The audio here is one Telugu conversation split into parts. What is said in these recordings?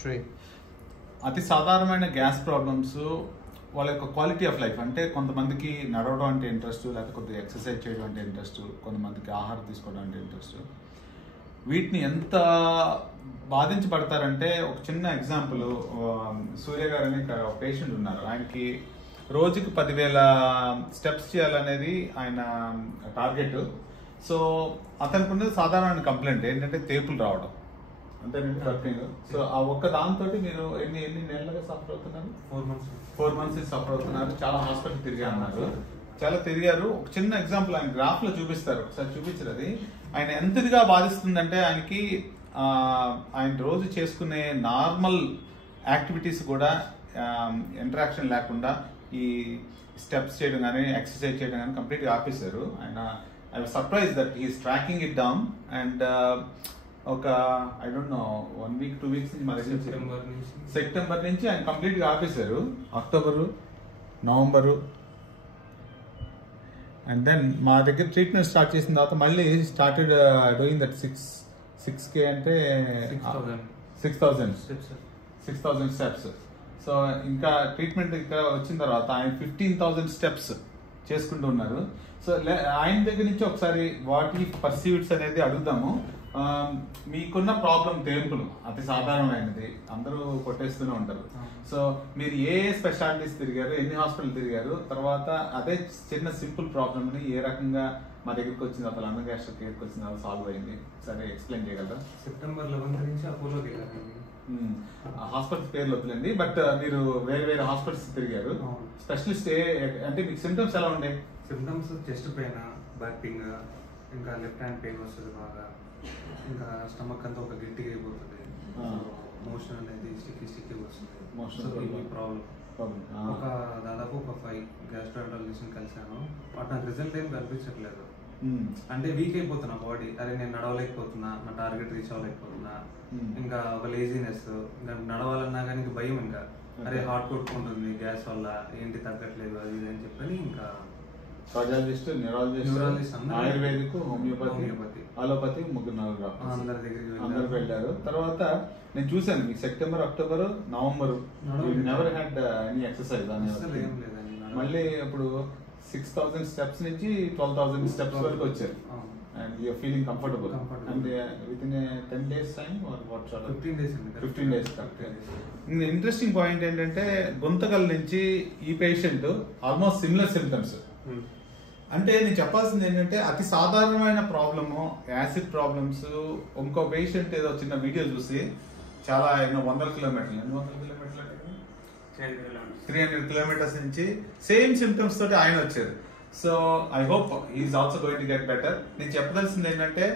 ట్రీ. అతి సాధారణమైన గ్యాస్ ప్రాబ్లమ్స్ వాళ్ళ యొక్క క్వాలిటీ ఆఫ్ లైఫ్, అంటే కొంతమందికి నడవడం అంటే ఇంట్రెస్ట్, లేకపోతే కొద్దిగా ఎక్సర్సైజ్ చేయడం అంటే ఇంట్రెస్ట్, కొంతమందికి ఆహారం తీసుకోవడం అంటే ఇంట్రెస్ట్. వీటిని ఎంత బాధించబడతారంటే, ఒక చిన్న ఎగ్జాంపుల్, సూర్య గారు అని ఒక పేషెంట్ ఉన్నారు. ఆయనకి రోజుకి 10,000 స్టెప్స్ చేయాలనేది ఆయన టార్గెట్. సో అతనికి ఉన్నది సాధారణ కంప్లైంట్ ఏంటంటే తేపులు రావడం, అంతేనండి బర్పింగ్. సో ఆ ఒక్క దాంతో మీరు ఎన్ని నెలలుగా సఫర్ అవుతున్నారు? 4 months సఫర్ అవుతున్నారు. చాలా హాస్పిటల్ తిరిగి అన్నారు, చాలా తిరిగారు. ఒక చిన్న ఎగ్జాంపుల్ ఆయన గ్రాఫ్ లో చూపిస్తారు, ఒకసారి చూపించారు. అది ఆయన ఎంతదిగా బాధిస్తుందంటే, ఆయనకి ఆయన రోజు చేసుకునే నార్మల్ యాక్టివిటీస్ కూడా ఇంటరాక్షన్ లేకుండా ఈ స్టెప్స్ చేయడం కానీ ఎక్సర్సైజ్ చేయడం కానీ కంప్లీట్గా ఆపేశారు. ఆయన I was surprise that he's tracking it down. And ఒక I don't know 1 week 2 weeks నుంచి, మరి సెప్టెంబర్ నుంచి ఆయన కంప్లీట్గా ఆపేశారు. అక్టోబరు, నవంబరు, అండ్ దెన్ మా దగ్గర ట్రీట్మెంట్ స్టార్ట్ చేసిన తర్వాత మళ్ళీ స్టార్టెడ్ డూయింగ్ దట్ 6K అంటే 6,000 స్టెప్స్. సో ఇంకా ట్రీట్మెంట్ ఇక్కడ వచ్చిన తర్వాత ఆయన 15,000 స్టెప్స్ చేసుకుంటూ ఉన్నారు. సో ఆయన దగ్గర నుంచి ఒకసారి వాట్ ఈ పర్సీవ్డ్స్ అనేది అడుగుదాము. మీకున్న ప్రాబ్లం తేంపులు అతి సాధారణమైనది, అందరూ కొట్టేస్తూనే ఉంటారు. సో మీరు ఏ స్పెషాలిటీస్ తిరిగారు, ఎన్ని హాస్పిటల్ తిరిగారు, తర్వాత అదే చిన్న సింపుల్ ప్రాబ్లమ్ ని ఏ రకంగా మా దగ్గరికి వచ్చింది, అసలు అన్న గ్యాస్ట్రో కేర్కి వచ్చింది, అది సాల్వ్ అయింది, సరే ఎక్స్ప్లెయిన్ చేయగలరా? September 11 నుంచి అపోలోకి వెళ్ళాను. హాస్పిటల్స్ పేర్లు వద్దులేండి, బట్ మీరు వేరే వేరే హాస్పిటల్స్ తిరిగారు. స్పెషలిస్ట్ అంటే మీకు సిమ్టమ్స్ ఎలా ఉండే? సిమ్టమ్స్ చెస్ట్ పెయిన్, బర్పింగ్, ఇంకా లెఫ్ట్ హ్యాండ్ పెయిన్ వస్తుంది బాగా, ఇంకా స్టమక్ అంతా ఒక గట్టిగా అయిపోతుంది, మోషన్ అనేది స్టిక్కీ వస్తుంది, ప్రాబ్లం. ఒక దాదాపు ఒక 5 గ్యాస్ట్రోఎంట్రాలజిస్ట్ కలిసాను, బట్ నాకు రిజల్ట్ ఏం కనిపించట్లేదు. అంటే వీక్ అయిపోతున్నా బాడీ, అరే నేను నడవలేకపోతున్నా, నా టార్గెట్ రీచ్ అవ్వలేకపోతున్నా, ఇంకా ఒక లేజినెస్, నడవాలన్నా కానీ భయం, ఇంకా అరే హార్ట్ కొట్టుకుంటుంది గ్యాస్ వల్ల, ఏంటి తగ్గట్లేదు అది ఇది అని చెప్పని ఇంకా cardiologist, neurologist, ayurvedic, homeopathy, allopathy, 3-4 అందరు వెళ్ళారు. తర్వాత నేను చూసాను మీకు September, October, November never had any exercise అని. మళ్ళీ ఇప్పుడు 6,000 స్టెప్స్ నుంచి 12,000 స్టెప్స్ వరకు వచ్చారు. And you are feeling comfortable. And with in 10 days time or what? 15 days. Interesting point ఏంటంటే, గుంతకల్ నుంచి ఈ పేషెంట్ ఆల్మోస్ట్ సిమిలర్ సిమ్టమ్స్. అంటే నేను చెప్పాల్సింది ఏంటంటే, అతి సాధారణమైన ప్రాబ్లము యాసిడ్ ప్రాబ్లమ్స్. ఇంకో పేషెంట్ ఏదో చిన్న వీడియో చూసి చాలా 100 కిలోమీటర్లు 300 కిలోమీటర్స్ నుంచి సేమ్ సిమ్టమ్స్ తోటి ఆయన వచ్చారు. So I hope is also going to get better. నేను చెప్పదలసింది ఏంటంటే,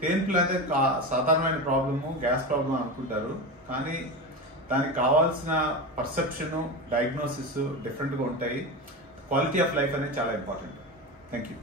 తేన్పులు అనేది సాధారణమైన ప్రాబ్లము, గ్యాస్ ప్రాబ్లం అనుకుంటారు, కానీ దానికి కావాల్సిన పర్సెప్షన్, డయాగ్నోసిస్ డిఫరెంట్గా ఉంటాయి. క్వాలిటీ ఆఫ్ లైఫ్ అనేది చాలా ఇంపార్టెంట్. Thank you.